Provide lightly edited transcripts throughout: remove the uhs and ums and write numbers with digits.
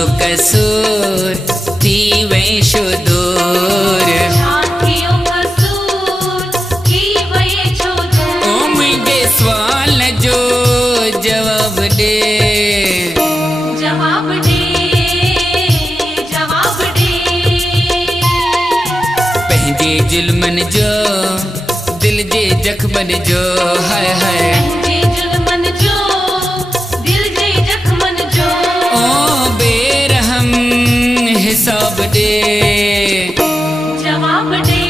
छातियों कसूर थी वैशो दूर। छातियों कसूर थी वैशो दूर। ओ मुझे सवाल जो जवाब दे, जवाब दे, जवाब दे। पंहिंजे जुल्मन जो दिल जे जख्मन जो हाय हाय। पंहिंजे जुल्मन जो दिल जे जख्मन जो ओ बेरहम हिसाब दे, जवाब दे,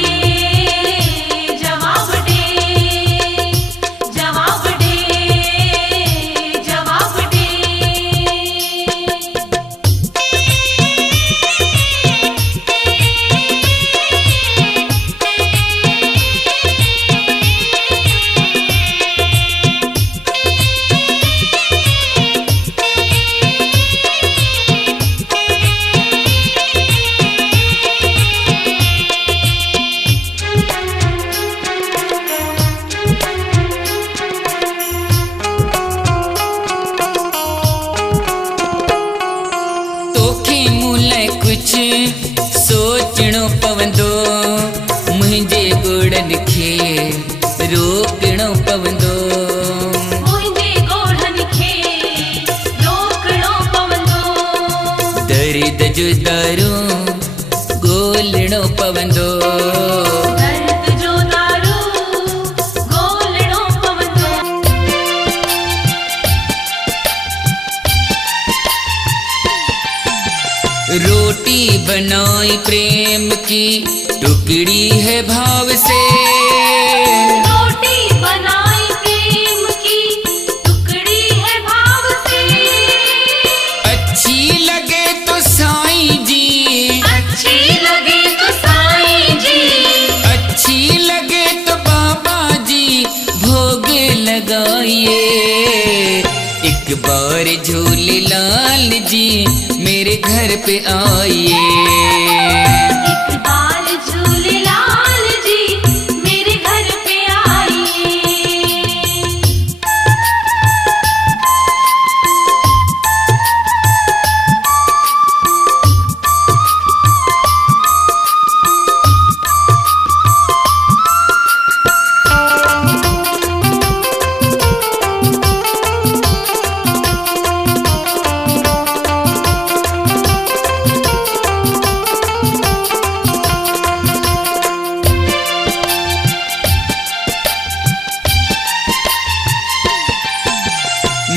जवाब दे, जवाब दे, जवाब दे। कुछ सोचणो पवंदो, मुझे गोड़न खे रोकणो पवंदो। मुझे गोड़न खे रोकणो पवंदो। दर्द जो दारू गोलणो पवंदो। दर्द जो दारू गोलणो पवंदो। रोटी बनाई प्रेम की टुकड़ी है भाव से। रोटी बनाई प्रेम की टुकड़ी है भाव से। अच्छी लगे तो साईं जी, अच्छी लगे तो साईं जी। अच्छी लगे तो बाबा जी भोग लगाइए। एक बार झूलेलाल जी मेरे घर पे आइए। एक बार झूलेलाल जी मेरे घर पे आइए।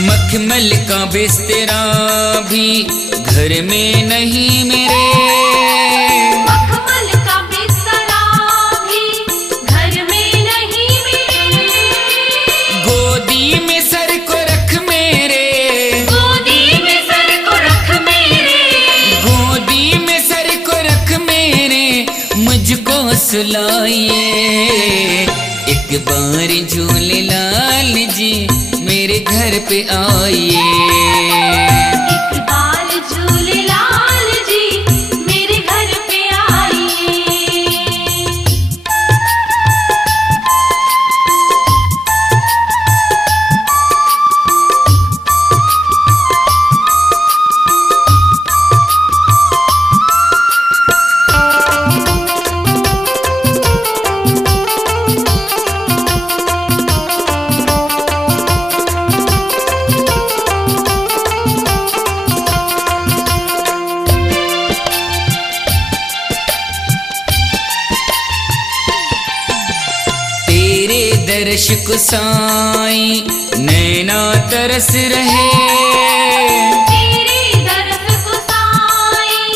मखमल का बिस्तरा भी घर में नहीं मेरे। मखमल का बिस्तरा भी घर में नहीं मेरे। गोदी में सर को रख मेरे, गोदी में सर को रख मेरे। गोदी में सर को रख मेरे, मुझको सुलाइए। एक बार झूलेलाल जी मेरे घर पे आइए। एक बार झूलेलाल जी मेरे घर पे आइए। दर्श को साईं नैना तरस रहे। तेरे दर्श को साईं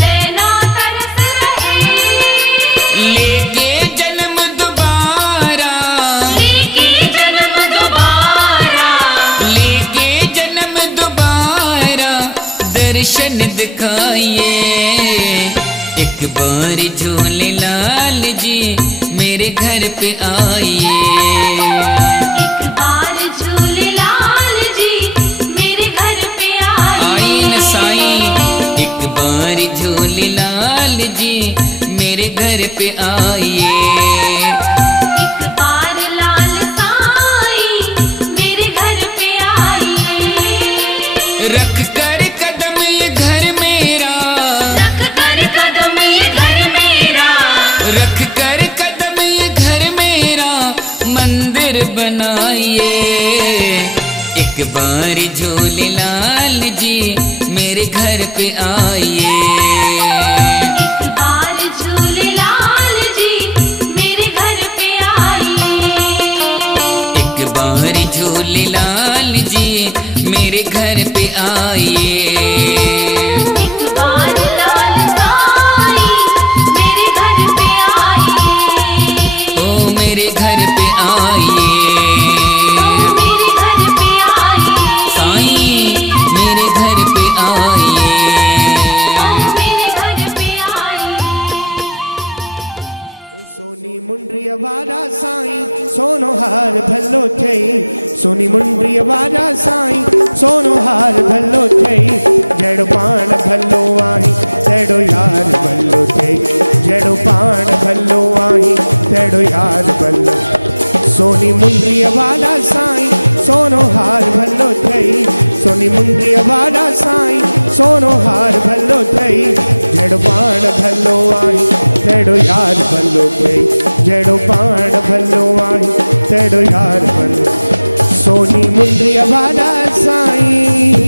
नैना तरस रहे। लेके जन्म दोबारा, लेके जन्म दोबारा, लेके जन्म दोबारा दर्शन दिखाइए। एक बार झूलेलाल जी मेरे घर पे आइए। एक बार झूलेलाल जी मेरे घर पे आइए। न साईं एक बार झूलेलाल जी मेरे घर पे आइए। एक बार लाल साईं मेरे घर पे आइए। रख कर कदम ये घर बार झूलेलाल जी मेरे घर पे आइए। एक बार झूलेलाल जी मेरे घर पे आइए। एक बार झूलेलाल जी मेरे घर पे आइए। एक बार लाल साईं मेरे घर पे आइए। ओ मेरे घर पे आइए। ओ मेरे घर पे आइए। साईं मेरे घर पे आइए। ओ मेरे घर पे आइए। सोनी मुंड्रिया वारा साईं सोनो हार भलो थई। सोनी मुंड्रिया वारा साईं सोनो हार भलो थई। जड़ो पाण भलो आई तेड़ो यार भलो थई। जड़ो पाण भलो आई तेड़ो यार भलो। सोनी मुंड्रिया वाला साईं सोनो हार भलो थई। सोनी मुंड्रिया वाला साईं सोनो हार भलो थई। जड़ो पाण भलो आई तेड़ो यार भलो थई। जड़ो पाण भलो आई तेड़ो यार भलो। सोनी मुंड्रिया वाला साईं।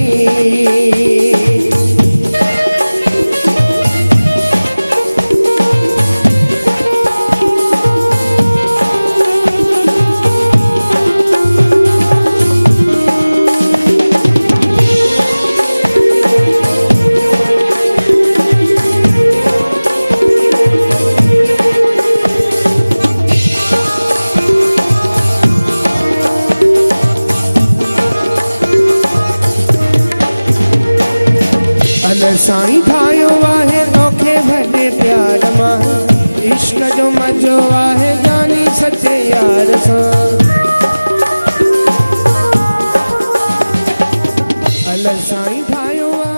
अल साईं ठाहियो आहे तोखे भले प्यार मां। इश्क जो मज़ो आहे जानी सचे यार सां। अल साईं ठाहियो आहे।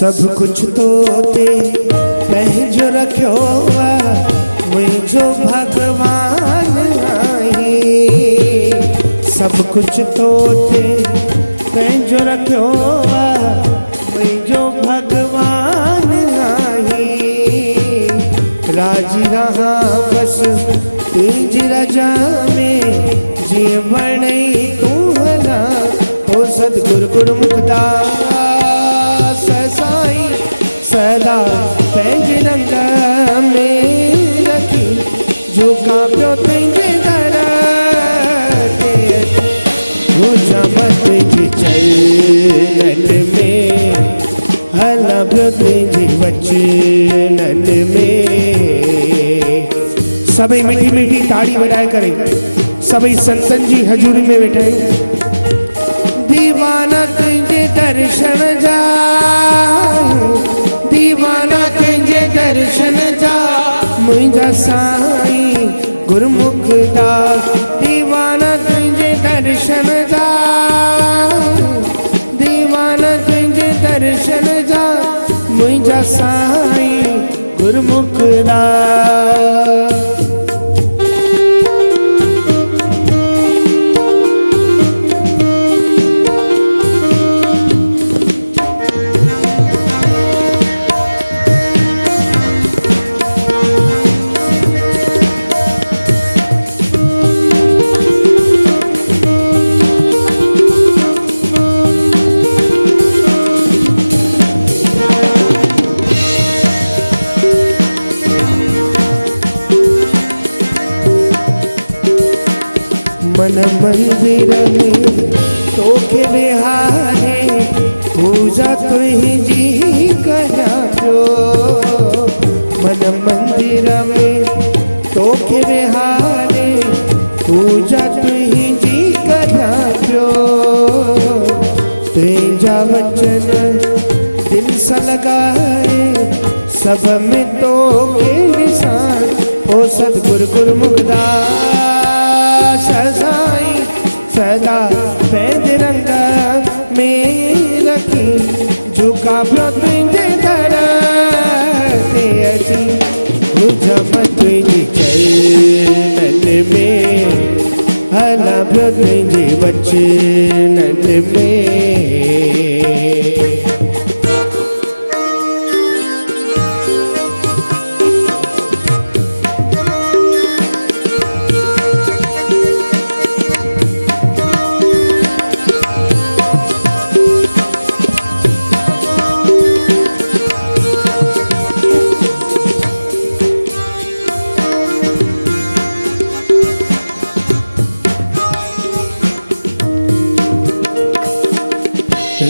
सब कुछ तो ते पंहिंजो रखियो मुझो भगवान आई। सब कुछ तो ते पंहिंजो रखियो मुझो भगवान आई। राजी रहा बस तुझी रजा में जीअं वणई तू हला। ओ सतगुरु गुरमुखदास साईं सदा पंहिंजे रंग में रखी झुका पियो तुंहिंजे दर ते। हुजा तुंहिंजे चरणनि में हला पियो तुंहिंजे वचननि में। सभई मीठी मीठी ताड़ी वॼाए करे सभई संतन जी हजूरी में वेठा आहियूं। दीवाना तुझे दर्शन जा, दीवाना तुझे दर्शन जा मुझा साईं गुरमुखदास। दीवाना तुझे दर्शन जा, दीवाना तुझे दर्शन जा मुझा साईं गुरमुखदास। मन मंदिर में तोखे विहारे पूजा तुझी कया पियो। मन मंदिर में तोखे विहारे पूजा तुझी कया पियो। तुझा वचन दिल सा लगाए सब में तोखे निशान। ओ सतगुरु गुरमुखदास साईं सदा पंहिंजे रंग में रखी झुका पियो तुंहिंजे दर ते अची। हुजम तुंहिंजे चरणनि में हला पियो तुंहिंजे वचननि में।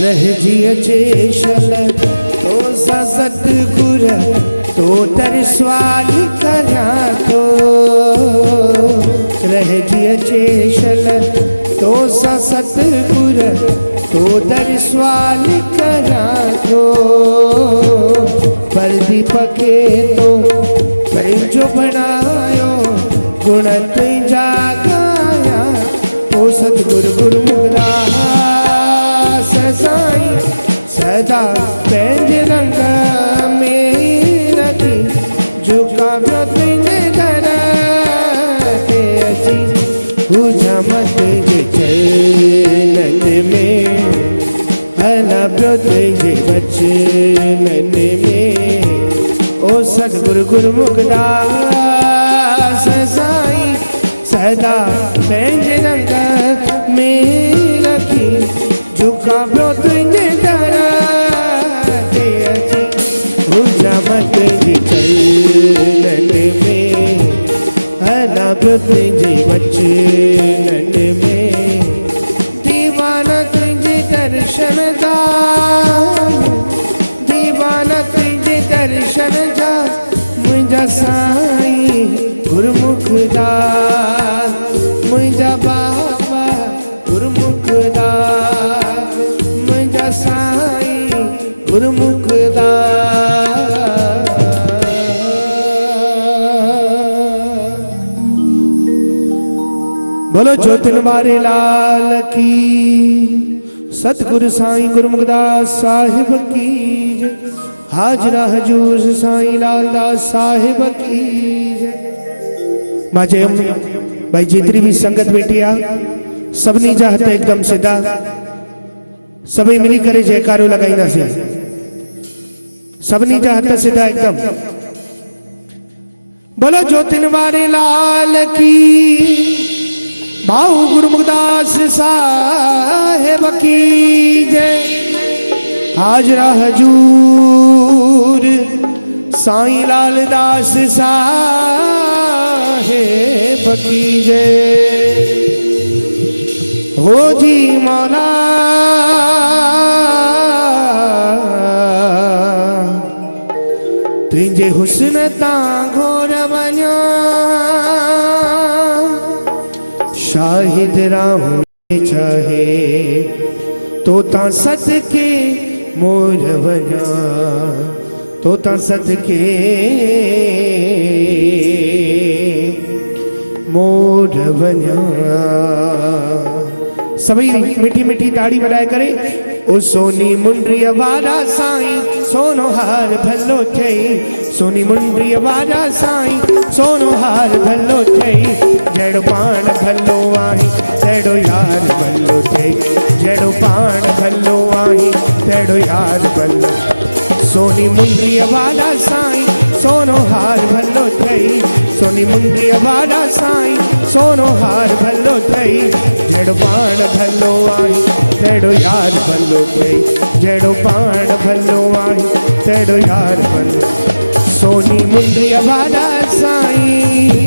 रह जी अचेशल तो सतगुर तो तर सवाल करा तो। रह जी अचेशल तो सतगुर तो तर सवाल करा तो। प्रदीप के तो पंहिंजो बणायो गुण तुंहिंजा गाया। ओ सतगुरु गुरमुखदास साईं सदा पंहिंजे रंग में रखी झुका पियो तुंहिंजे दर ते अची। हुजम तुंहिंजे चरणनि में हला पियो तुंहिंजे वचननि में। ओ सतगुरु गुरमुखदास साईं सदा पंहिंजे रंग में रखी झुका पियो तुंहिंजे दर ते अची। हुजम तुंहिंजे चरणनि में हला पियो तुंहिंजे वचननि में। दीवाना तुंहिंजे दर्शन जा, दीवाना तुंहिंजे दर्शन जा मुंहिंजा साईं गुरमुखदास। मुंहिंजा बाबा गुरमुखदास मुंहिंजा साईं गुरमुखदास। बोलो ज्योतिन वारे लाल की। सतगुरु साईं गुरमुखदास साहिब की जय। हाजरा हजूर साईं लाल दास साहिब की जय। मां चयम भाई जेतरी भी संगत वेठी आ सभिनी जा हथ एकदम सीधा सभी मिली करे जयकारो लगाईंदासीं। सभिनी जा हथ सीधा एकदम। बोलो ज्योतिन वारे लाल की, भाऊ गुरुमुखदास साहेब की जय। हाजरा हजूर साईं लाल दास साहेब की जय। हो जी मौला तुझे हुस्न तां घोर बनिया, शाहिद राहूं चाहे तो ता सदके मोर वञा, तो ता सदके मोर वञा। सभी मिठी मिठी ताड़ी बजाए करे। ओ सोनी मुंडरी वारा साईं सोनो हार भलो थई, सोनी मुंडरी वारा साईं सोनो हार भलो थई। जड़ो पाण भलो आई तेड़ो यार भलो थई, जड़ो पाण भलो आई तेड़ो यार भलो। सोनी मुंडरी वारा साईं सोनो हार भलो थई, सोनी मुंडरी वारा साईं सोनो हार भलो थई। जड़ो पाण भलो आई तेड़ो यार भलो थई, जड़ो पाण भलो आई तेड़ो यार भलो। सोनी मुंडरी वारा साईं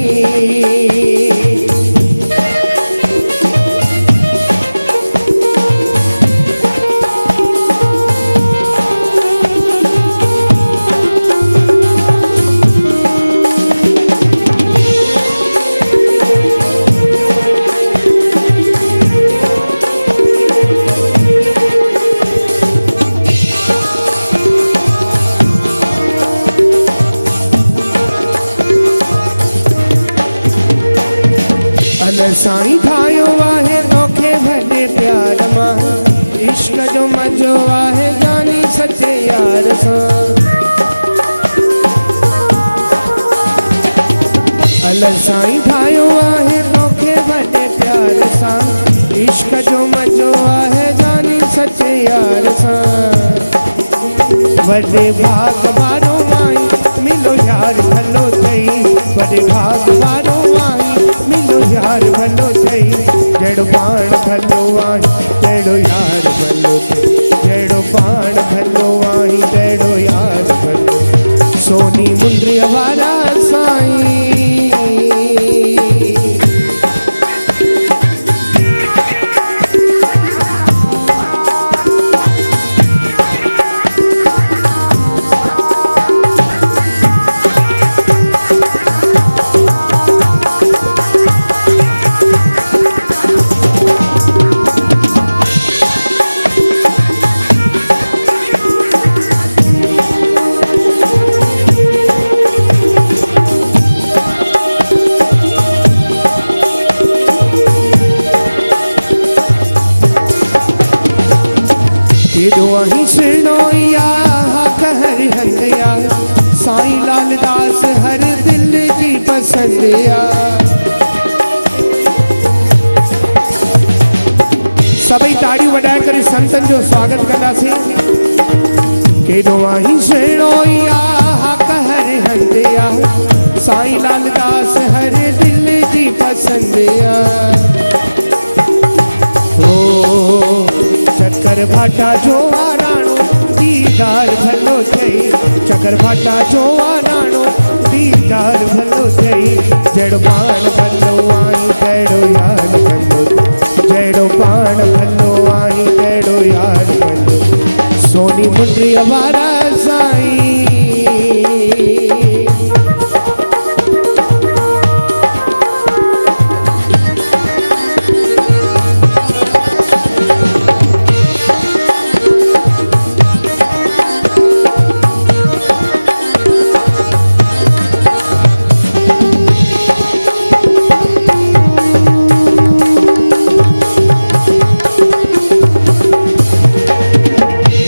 साईं ठायो आहे तोखे भले प्यार मां, इश्क जो मजो आहे जानी सचे यार सां। अल साईं ठायो आहे तोखे भले प्यार सां, इश्क जो मजो आहे जानी सचे यार सां। वॾे भाग वारो माई मिलो यार भलो थई, वॾे भाग वारो माई मिलो यार भलो थई। जड़ो पाण भलो आई तेड़ो यार भलो थई, जड़ो पाण भलो आई तेड़ो यार भलो। सोनी मुंडरी वारा साईं वहीं सुनोया कहर हंदिया, साईं लाल दास हर दिल जी पसंदिया। सभी ताड़ी वॼाए करे संतन जो स्वागत कंदासीं। केॾो वहीं सुनोया कहर हंदिया, साईं लाल दास हर दिल जी पसंदिया। ओ चक्कर भाटा जो आराणो दीदार भलो थई, चक्कर भाटा जो आराणो दीदार भलो थई। जड़ो पाण भलो आई तेड़ो यार भलो, जड़ो पाण भलो आई तेड़ो यार भलो। सोनी मुंडरी वारा साईं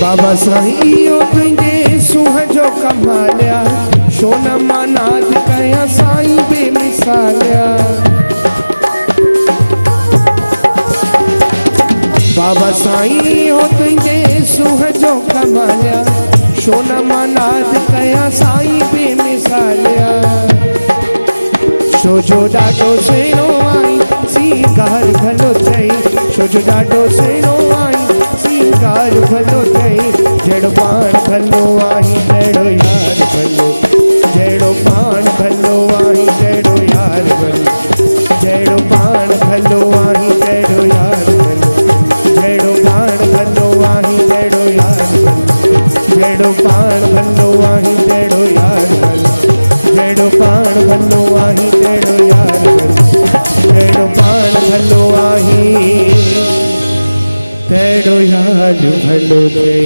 बाबा साईं तुझे सुहज सोनमा नाद कया साईं बेमिसालिया बाबा साईं हो तुझे सुह जो कमालिया सोनमा नाद कया साईं बेमिसालिया छोजो ॾाढो सुहिणो आई सिंगार भलो अथई छोजो ॾाढो सुहिणो आई सिंगार भलो अथई जहिड़ो पाण भलो आई तहिड़ो यार भलो जहिड़ो पाण भलो आई तहिड़ो यार भलो जहिड़ो पाण भलो आई तहिड़ो यार भलो जहिड़ो पाण भलो आई तहिड़ो यार भलो जहिड़ो पाण भलो आई तहिड़ो यार भलो जहिड़ो पाण भलो आई तहिड़ो यार भलो जहिड़ो पाण भलो आई तहिड़ो यार भलो अथई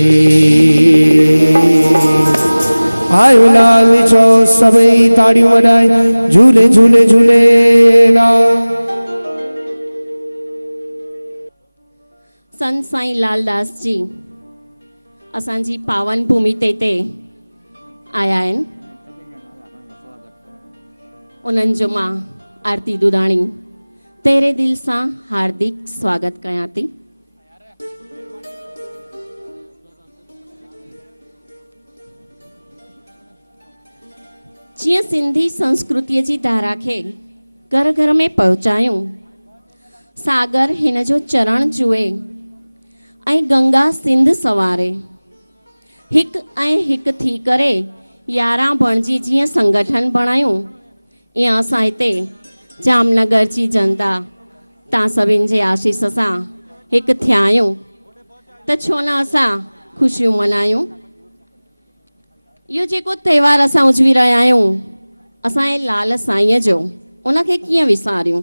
आयो लाल चओ सभई ताड़ियूं वॼाए झूले झूले झूलेलाल संत साईं लालदास जी असांजी पावन भूमि ते आया आहिनि उन्हनि जो मां आरती दुधाणी तेरे दिल सां हार्दिक स्वागत कयां थी। जीअं सिंधी संस्कृतीअ जी धारा खे घर घर में पहुचायूं सागर हिन जो चरण चुए ऐं गंगा सिंध सवारे हिकु ऐं हिकु थी करे 11 बणिजी जीअं संगठन बणायूं ईअं असां हिते जामनगर जी जनता तव्हां सभिनि जे आशीष सां हिकु थिया आहियूं त छो न असां ख़ुशियूं मल्हायूं। इहो जेको त्योहार असां उजवी रहिया आहियूं असांजे लाल साईंअ जो उनखे कीअं विसारियूं।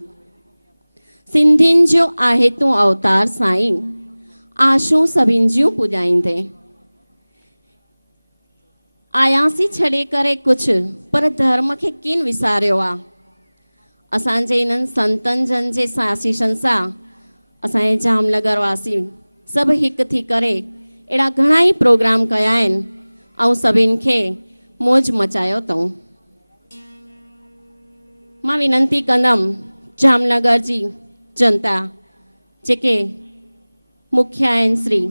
सिंधियुनि जो आहे तूं अवतार साईं आशूं सभिनि जूं पुॼाईंदे आयासीं छॾे करे कुझु पर धर्म खे किन विसारियो आहे। असांजे इन्हनि संतनि जन जे आशीषनि सां असांजे जामनगर वासी सभु हिकु थी करे अहिड़ा घणा ई प्रोग्राम कया आहिनि ऐं सभिनि खे मौज मचायो अथऊं। मां विनंती कंदमि जामनगर जी जनता जेके मुखिया आहिनि श्री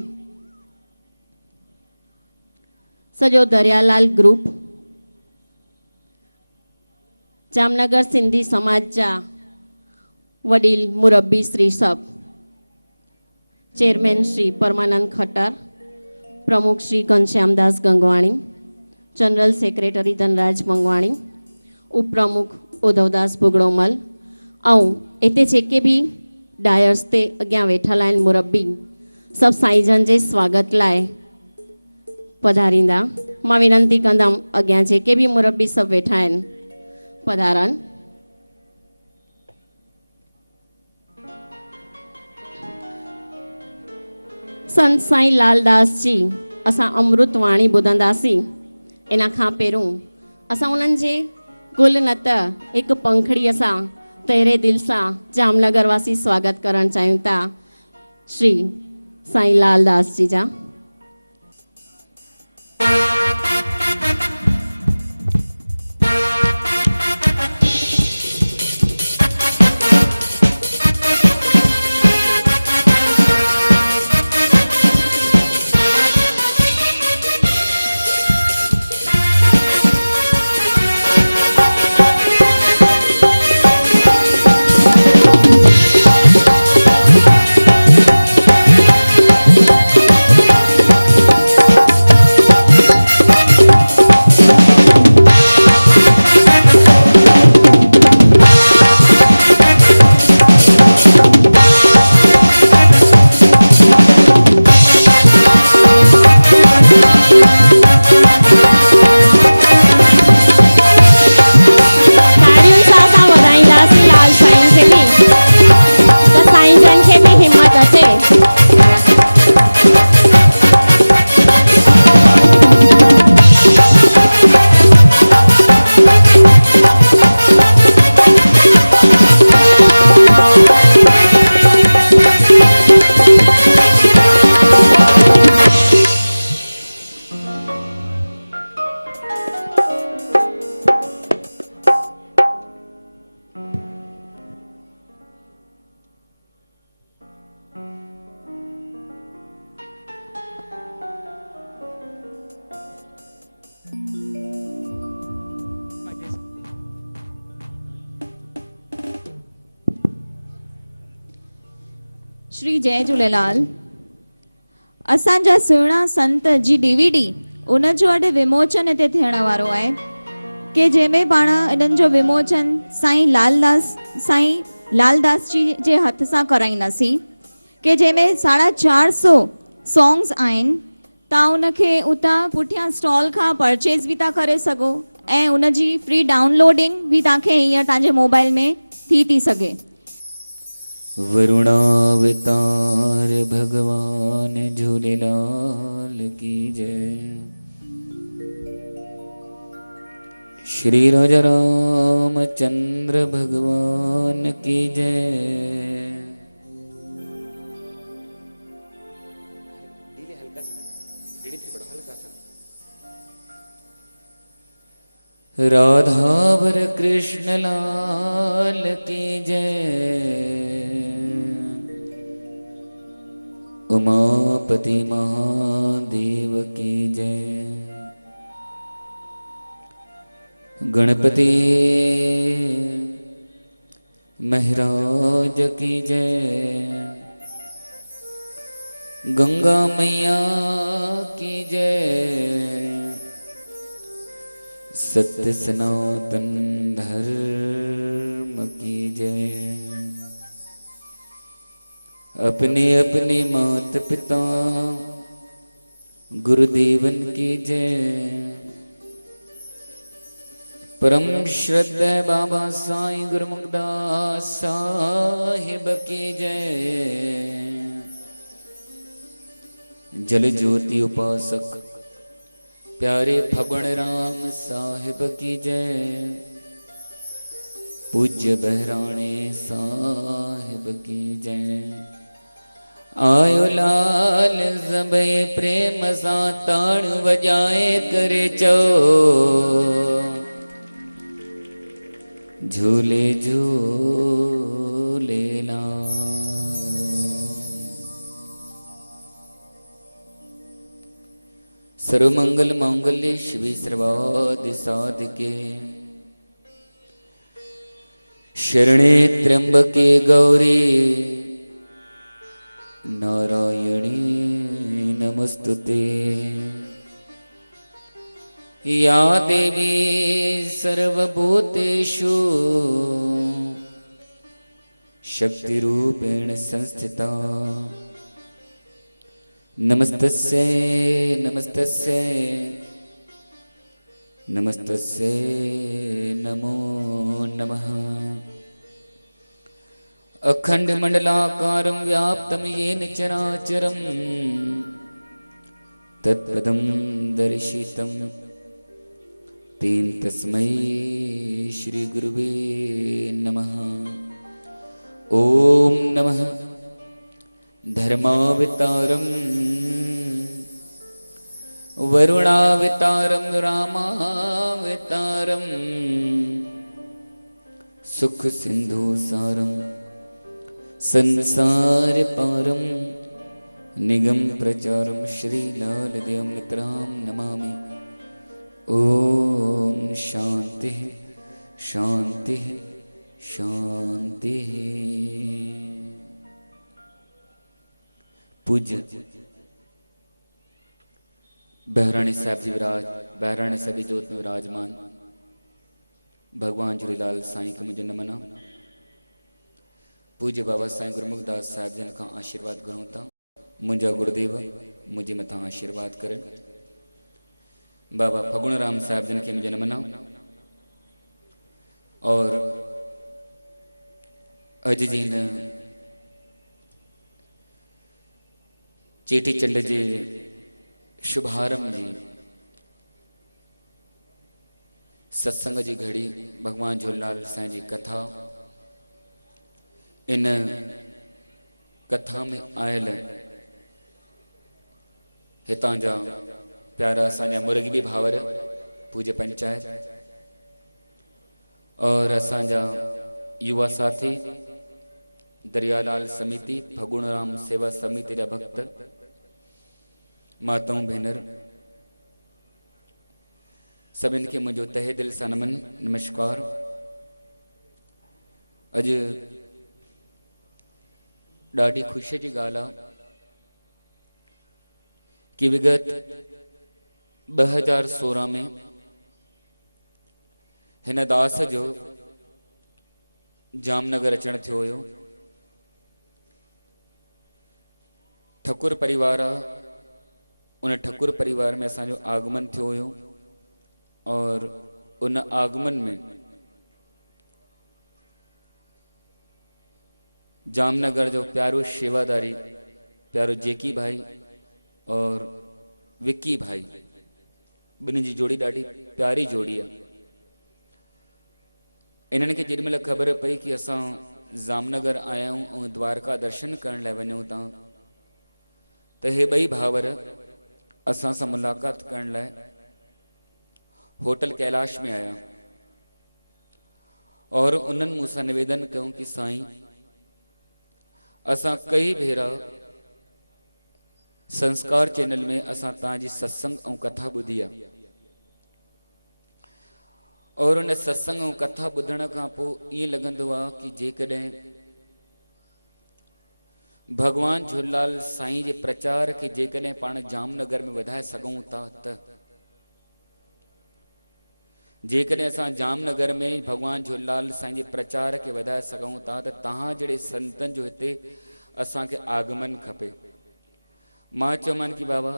सॼो दरियालाल ग्रुप जामनगर सिंधी समाज जा वडील मुरब्बी श्री सब चेयरमैन श्री परमानंद खट्टर प्रमुख श्री घनश्यामदास गंगवाणी जनरल सेक्रेटरी धनराज मंगवाणी उपप्रमुख उद्धवदास भुगड़ोमल ऐं हिते जेके बि डायर्स ते अॻियां वेठल आहिनि मुरब्बी सभु साईंजन जे स्वागत लाइ पधारींदा। मां विनंती कंदमि अॻियां जेके बि मुरब्बी सभु वेठा आहिनि पधारनि। संत साईं लालदास जी असां अमृत वाणी ॿुधंदासीं। इन खां पहिरियों असां उन्हनि जे गुल न त हिकु पंखड़ीअ सां तेरे दिल सां जामनगर वासी स्वागत करणु चाहियूं था श्री साईं लालदास जी जा। श्री जय झूलेलाल। असांजा सुहिणा संत जी DVD उन जो अॼु विमोचन हिते थियण वारो आहे कि जंहिंमें पाण इन्हनि जो विमोचन साईं लालदास जी जे हथ सां कराईंदासीं कि जंहिंमें 450 सॉन्ग्स आहिनि। तव्हां उनखे उतां पुठियां स्टॉल खां परचेज़ बि था करे सघो ऐं उनजी फ्री डाउनलोडिंग बि तव्हांखे हींअर तव्हांजे मोबाइल में थी सघे। वरुणावतार भगवान झूलेलाल की जय। श्री राजा रामचंद्र भगवान की जय। राधावर कृष्ण लाल की जय। उमापति महादेव की जय। गणपति महाराज की जय। गंगा मैया की जय। सत्य सनातन धर्म की जय। अपने अपने माता पिता गुरुदेवन की जय। परम श्रद्धेय बाबा साईं गुरुमुखदास साहिब की जय। जल ज्योति उपासक प्यारे फगुण राम साहिब की जय। पूज्य बहराणे साहिब की जय। आयो लाल ज़बे प्रेम सां ताण वजाए करे चो। झूले झूलेलाल। सर्वमंगल मांगल्ये शिवे सर्वार्थ साधके शरणे त्र्यंबके गौरी नारायणी नमस्तुते। या देवी सर्वभूतेषु शक्तिरूपेण संस्थिता। नमस्तस्यै नमस्तस्यै नमस्तस्यै नमो नमः। अखण्डमण्डलाकारं व्याप्तं येन चराचरं तत्पदं दर्शितं तेन तस्मै श्रीगुरुवे नमः। ॐ नमः धर्मावतारं वरुणावतारं रामावतारं सुख सिंधु सारं संसार पारं निगम प्रचारं श्रीलाल देवं नितरां नमामि। ओम शांति शांति शांति। पूज्य बहराणे साहब जी विराज बहराणे सभी जोत में विराजमान भगवान झूलेलाल साईं के मुझे नमना। पूज्य बाबा साईं गुरुमुखदास साहिब जन का आशीर्वाद घणो था। मुंहिंजा गुरुदेव मुझे मथा आशीर्वाद करें। बाबा फगुण राम साहिब जन के मुझे नमना। और अज जी न चेटीचंड जे शुभारंभ जी सत्संग जी घड़ी भगवान झूलेलाल साईं जी कथा। इन कथा में आयल हितां जा प्यारा असांजा मुर्गी भावर पूज्य पंचायत और असांजा युवा साथी दरियालाल समिति फगुण राम सेवा समिति जा भक्त माताऊं भेनर सभिनि खे मुंहिंजो तहे दिल सां नमन नमस्कार। अॼु ॾाढी ख़ुशी जी ॻाल्हि आहे कि विगत 2016 में हिन दास जो जामनगर अचण थियो हुयो। ठकुर परिवार आहे, उन ठकुर परिवार में असांजो आगमन थियो हुयो और उन आगमन में जामनगर जो प्यारो शेवादारी प्यारो जेकी भाई और विक्की भाई, ॿिन्हिनि जी जोड़ी ॾाढी प्यारी जोड़ी आहे। इन्हनि खे जेॾीमहिल ख़बर पई कि असां जामनगर आया आहियूं ऐं द्वारका दर्शन करण लाइ वञूं था, त हे ॿई भावर असां सां मुलाक़ात करण लाइ होटल कैलाश में आया और उन्हनि मूंसां निवेदन कयूं कि साईं असां कई भेरा संस्कार चैनल में असां तव्हांजी सत्संग ऐं कथा ॿुधी आहे और उन सत्संग ऐं कथा ॿुधण खां पोइ ईअं लॻंदो आहे कि जेकॾहिं भगवान झूलेलाल साईं जे प्रचार खे जेकॾहिं पाण जामनगर में वधाए सघूं था, त जेकॾहिं असां जामनगर में भगवान झूलेलाल साईं जे प्रचार खे वधाए सघूं था, त तव्हां जहिड़े संतनि जो हिते असांखे आगमन खपे। मां चवमान कि बाबा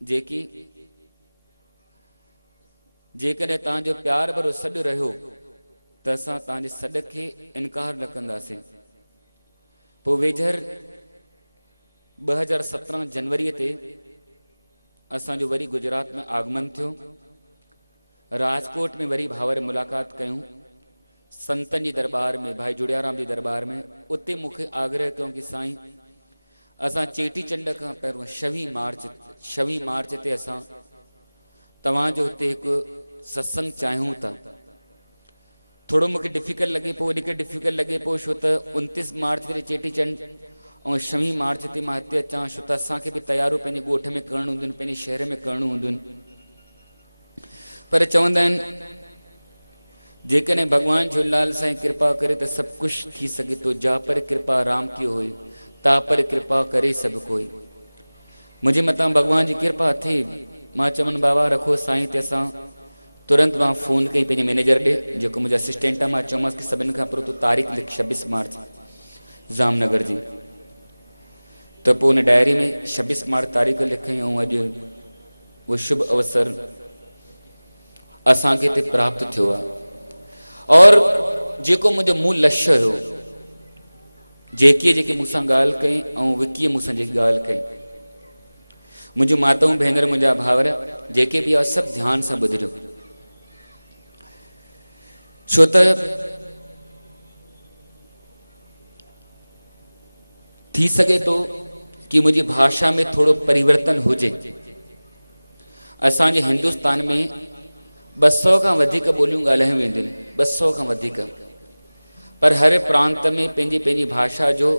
जेकी जेकॾहिं तव्हांजो प्यार भरो सॾु रहियो त असां तव्हांजे सॾ खे इनकार न कंदासीं। पोइ वेझर 2017 जनवरीअ ते असांजो वरी गुजरात में आगमन थियो। राजकोट में वरी भावर मुलाक़ात कयूं संतनि जी दरबार में, भाई जुड़ियाराम जी दरबार में। उते मूंखे आग्रह कयूं कि साईं असां चेटीचंड खां पहिरियों 26 मार्च ते असां तव्हांजो हिते हिकु सत्संग चाहियूं था। थोड़ो मूंखे डिफिकल्ट लॻे पियो, वधीक डिफिकल्ट लॻे पियो, छो त 29 मार्च ते चेटीचंड ऐं 26 मार्च ते मां हिते अचां, छो त असांखे बि तयारियूं पंहिंजे ॻोठ में करणियूं हूंदियूं आहिनि, पंहिंजे शहर में करणियूं हूंदियूं आहिनि। पर चवंदा आहिनि जेकॾहिं भगवान झूलेलाल साईं कृपा करे त सभु कुझु थी सघे थो। जा पर कृपा राम की हुई, ता पर कृपा करे सभु कोई। मुंहिंजे मथां भगवान जी कृपा थिए। मां चवनि बाबा रखो साईं ते असां तुरंत मां फ़ोन कई पंहिंजे मैनेजर ॾे, जेको मुंहिंजो असिस्टेंट आहे। मां चयोमांसि कि सभिनि खां पहिरियों तूं तारीख़ लिख 26 मार्च जामनगर जी। त पोइ हुन डायरी में 26 मार्च तारीख़ लिखई ऐं अॼु उहो शुभ अवसर असांखे हिते प्राप्त थियो आहे। और जेको मुंहिंजो मूल लक्ष्य हुयो, जेके मूंसां ॻाल्हि कई ऐं विकीअ मूंसां जेकी ॻाल्हि कई, मुंहिंजूं माताऊं भेनर, मुंहिंजा भावर जेके बि आहे सभु ध्यान सां ॿुधिजो। छो त थी सघे थो कि मुंहिंजी भाषा में थोरो परिवर्तन हुजे। असांजे हिंदुस्तान में 200 खां वधीक ॿोलियूं ॻाल्हायूं वेंदियूं आहिनि, 200 खां वधीक। पर हर प्रांत में पंहिंजी पंहिंजी भाषा जो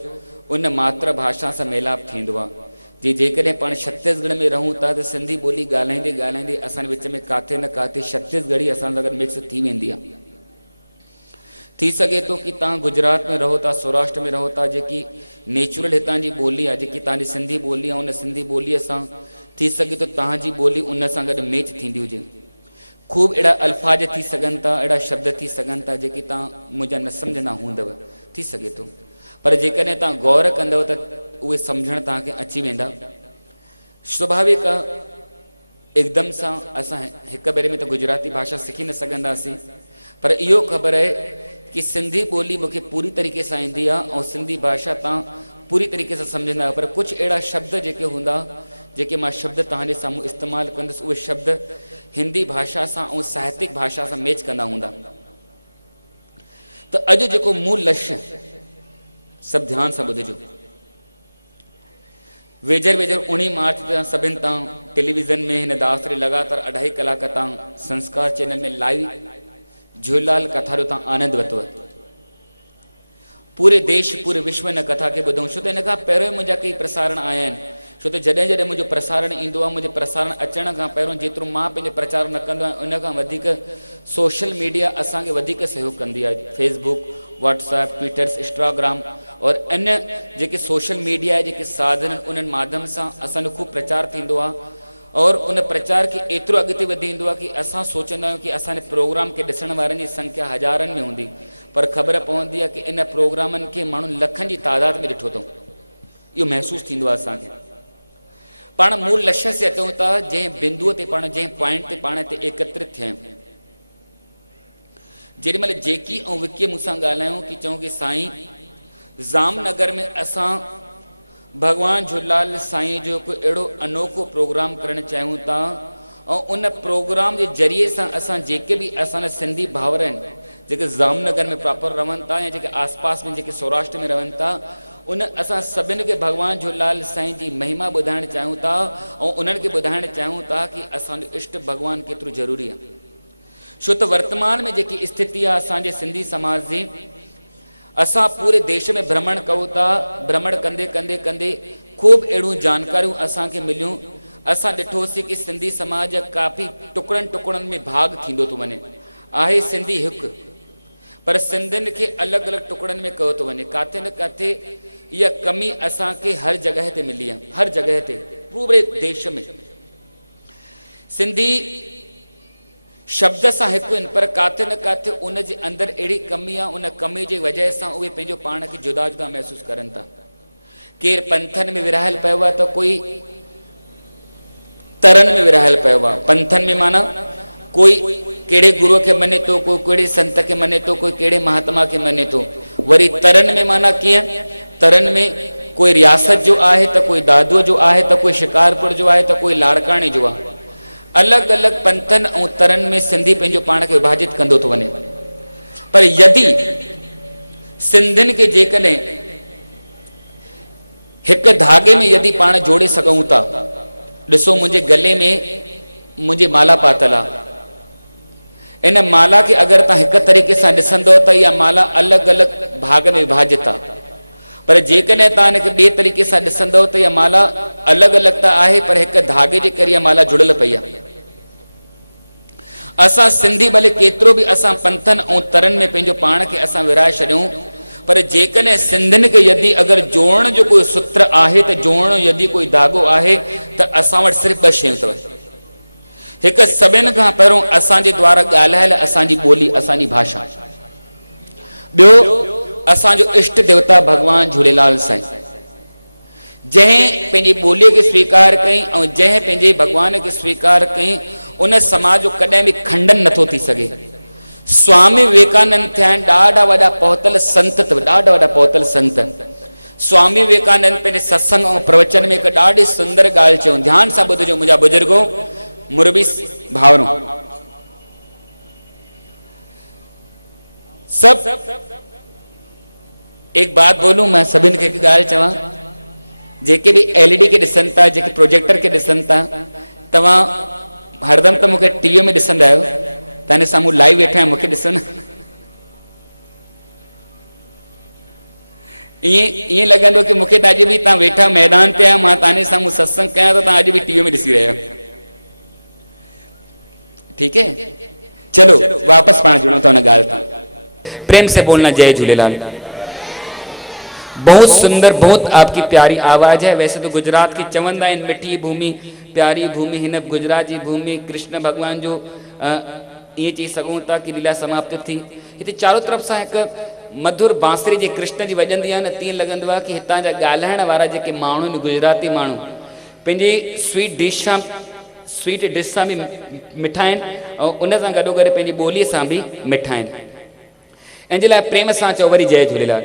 उन मातृभाषा सां मेलाप थींदो आहे। जी जेकॾहिं पाण छत्तीसगढ़ में रहूं था त सिंधी ॿोली ॻाल्हाईंदे ॻाल्हाईंदे असां विच में काथे न काथे छत्तीसगढ़ी असां सां गॾु मिक्स थी वेंदी आहे। थी सघे थो कि तव्हां गुजरात में रहो था, सौराष्ट्र में रहो था, जेकी नेचुरल हितां जी ॿोली आहे, जेकी तव्हांजी सिंधी ॿोली आहे, उन सिंधी ॿोलीअ सां थी सघे थो तव्हांजी ॿोली उन सां गॾु मैच थींदी हुजे। ख़ूब अहिड़ा अल्फाज थी सघनि था, अहिड़ा शब्द थी सघनि था जेके तव्हां मुंहिंजा न सम्झंदा हूंदव, थी सघे थो। पर जेकॾहिं तव्हां गौर कंदव त उहे सम्झण तव्हांखे अची वेंदा। स्वाभाविक आहे एकदम सां असां हिकु भेरे में त गुजराती भाषा सिखी न सघंदासीं, पर इहो ख़बर आहे कि सिंधी ॿोली मूंखे पूरी तरीक़े सां ईंदी आहे ऐं सिंधी भाषा तव्हां पूरी तरीक़े सां सम्झंदा आहियो। पर कुझु अहिड़ा शब्द जेके हूंदा, जेके मां शब्द तव्हांजे साम्हूं इस्तेमालु कंदुसि, उहे शब्द हिंदी भाषा सां ऐं साहित्यिक भाषा सां मैच कंदा हूंदा। त अॼु जेको मूल लक्ष्य, सभु ध्यान सां ॿुधिजो, वेझर 19 मार्च ते सभिनि तां टेलीविज़न में हिन दास रे लगातार 2.5 कलाक तां संस्कार चैनल में लाइव झूलेलाल कथा जो तव्हां आनंद वरितो। पूरे देश पूरे विश्व हिन कथा खे ॿुधूं, छो त हिन खां पहिरियों मुंहिंजा कई प्रसारण आया आहिनि। छो त जॾहिं जॾहिं मुंहिंजो प्रसारण ईंदो आहे, मुंहिंजे प्रसारण अचण खां पहिरियों जेतिरो मां पंहिंजो प्रचार न कंदो आहियां, उन खां वधीक सोशल मीडिया असांखे वधीक सहयोग कंदी आहे। फेसबुक, व्हाट्सएप, ट्विटर्स, इंस्टाग्राम और अन्य जेके सोशल मीडिया जेके साधन उन्हनि माध्यम सां असांजो ख़ूब प्रचार थींदो आहे और उन प्रचार खे एतिरो अॻिते वधी आहे कि असां सोचंदा आहियूं कि असांजे प्रोग्राम खे ॾिसण वारनि जी संख्या हज़ारनि में हूंदी, पर ख़बर पवंदी आहे कि इन प्रोग्रामनि खे माण्हुनि लखनि जी तादाद में ॾिठो अथऊं। इहो महसूसु थींदो आहे असांखे। पाण मूल लक्ष्य से अचूं था, जंहिं बिंदुअ ते पाण जंहिं पॉइंट ते पाण ते एकत्रित थिया आहियूं, जेॾीमहिल जेकी ऐं विकीअ मूंसां ॻाल्हायूं कि चऊं कि साईं जामनगर में असां भगवान झूलेलाल साईं जो कोई अहिड़ो अनोखो प्रोग्राम करणु चाहियूं था और उन प्रोग्राम के जरिए से असां जेके भी असां सिंधी भावर आहिनि जेके जामनगर में प्रॉपर रहन था या जेके आसपास में जेके सौराष्ट्र में रहन था, उन असां सभिनि के भगवान झूलेलाल साईं जी महिमा ॿुधाइणु चाहियूं था और उन्हनि खे ॿुधाइणु चाहियूं था कि असांजो इष्ट भगवान केतिरो ज़रूरी आहे। छो त वर्तमान में जेकी स्थिति आहे असांजे सिंधी समाज जी, असां पूरे देश में भ्रमण कयूं था, भ्रमण कंदे कंदे कंदे खूब अहिड़ियूं जानकारियूं असांखे मिलियूं। असां ॾिठोसीं कि सिंधी समाज काफ़ी टुकड़नि टुकड़नि में भाग थींदो थो वञे। आहे सिंधी हिकु, पर सिंधियुनि खे अलॻि अलॻि टुकड़नि में कयो थो वञे। काथे न काथे इहा कमी असांखे हर जॻह ते मिली आहे, हर जॻह ते, पूरे देश में सिंधी शब्द सां हिकु आहिनि, पर काथे न काथे उन जे अंदरि अहिड़ी कमी आहे, उन कमी जे वजह सां उहे पंहिंजो पाण खे जुदा जुदा महसूसु करनि था। केरु पंथनि में विरहायल पियो आहे त कोई तरनि में विरहायल पियो आहे। पंथनि में माना कोई कहिड़े गुरूअ खे मञे थो, कोई कहिड़े संत खे मञे थो, कोई कहिड़े महात्मा खे मञे थो। वरी तरनि में माना कीअं, तरनि में कोई रियासत जो आहे त कोई दादूअ जो आहे त कोई शिकारपुर जो आहे त कोई लाड़काणे जो आहे। अलॻि अलॻि पंथनि ऐं तरनि में सिंधी पंहिंजो पाण खे विभाजित कंदो थो वञे। पर यदि सिंधियुनि खे जेकॾहिं हिकु धागे में यदि पाण जोड़े सघूं था, ॾिसो मुंहिंजे गले में मुंहिंजी माला पातल आहे, इन माला खे अगरि तव्हां हिकु तरीक़े सां ॾिसंदो त इहा माला अलॻि अलॻि भाग में विभाजित आहे, पर जेकॾहिं तव्हां हिनखे ॿिए तरीक़े सां ॾिसंदो त इहा माला अलॻि अलॻि त आहे, पर हिकु धागे जे करे इहा माला जुड़ियल पई आहे। असां सिंधी भले केतिरो बि असां पंथनि ऐं तरनि में पंहिंजो पाण खे असां विराए छॾियूं, पर जेकॾहिं सिंधियुनि खे यदि अगरि जोड़ण जो कोई सूत्र आहे त जोड़ण यदि कोई धागो आहे त असां वटि सिर्फ़ु ॿ शयूं अथव। हिकु सभिनि खां पहिरियों असांजे द्वारा ॻाल्हायल असांजी ॿोली, असांजी भाषा। ॿियो असांजो इष्ट देवता भगवान झूलेलाल साईं, जंहिं पंहिंजी ॿोलीअ खे स्वीकार कई ऐं जंहिं पंहिंजे भगवान खे स्वीकार कई, उन समाज जो कॾहिं बि खंडन नथो थी सघे। स्वामी विवेकानंद थिया आहिनि ॾाढा वॾा पहुतल संत, ॾाढा वॾा पहुतल संत। स्वामी विवेकानंद पंहिंजे सत्संग ऐं प्रवचन में हिकु ॾाढी सुंदर ॻाल्हि चयूं, ध्यान सां ॿुधजो मुंहिंजा बुजुर्गो, मुरबी भावरों, सब एक बात बोलूं, मैं सभिनि खे हिकु ॻाल्हि चवां, जेके बि एलईडी खे ॾिसनि था, जेके प्रोजेक्टर खे ॾिसनि था, तव्हां हरदम त मूंखे टीवीअ में ॾिसंदा आहियो, तव्हां साम्हूं लाइव वेठा आहियो, मूंखे ॾिसो न। ईअं लॻंदो कि मूंखे त अॼु बि तव्हां वेठा मैदान ते आहियो, मां तव्हांजे साम्हूं सत्संग कयां त तव्हां अॼु बि टीवीअ में ॾिसी रहिया आहियो। ठीक है, चलो वापस पाण जुड़ो था उन ॻाल्हि तां। प्रेम से बोलना जय झूलेलाल। बहुत सुंदर, बहुत आपकी प्यारी आवाज है। वैसे तो गुजरात की चवंदा आहिनि मिठी भूमि, प्यारी भूमि, हिन गुजरात जी भूमि कृष्ण भगवान जो ये चई सघूं था कि लीला समाप्त थी। हिते चारों तरफ़ सां हिकु मधुर बांसुरी जे कृष्ण जी वॼंदी आहे न, तीअं लॻंदो आहे कि हितां जा ॻाल्हाइण वारा जेके माण्हू आहिनि, गुजराती माण्हू, पंहिंजी स्वीट डिश सां बि मिठा आहिनि ऐं उन सां गॾोगॾु पंहिंजी ॿोलीअ सां बि मिठा आहिनि। इन जे लाइ प्रेम सां चओ वरी जय झूलेलाल।